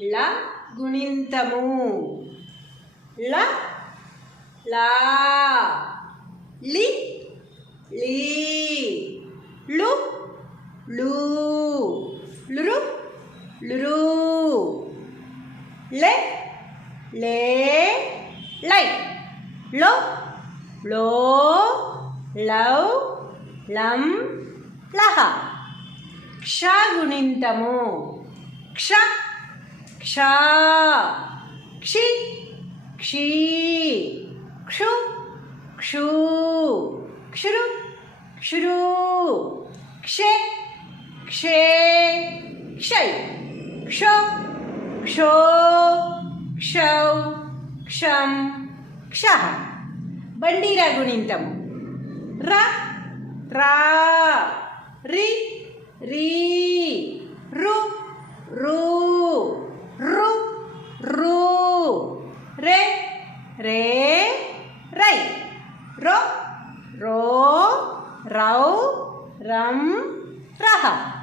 ల గుణింతము. ల లా లి లీ లు లూ లురు లురు లే లే లై లో లో లౌ లం లహ. క్ష గుణింతము. క్ష క్ష క్షి క్షీ క్షు క్షూ క్షురు క్షురు క్షే క్షే క్షై క్షో క్షో క్షౌ క్షం క్షః. బండిరా గుణింతము. ర రా రి రీ రు రు రు రు రే రే రై రో రో రౌ రం రహ.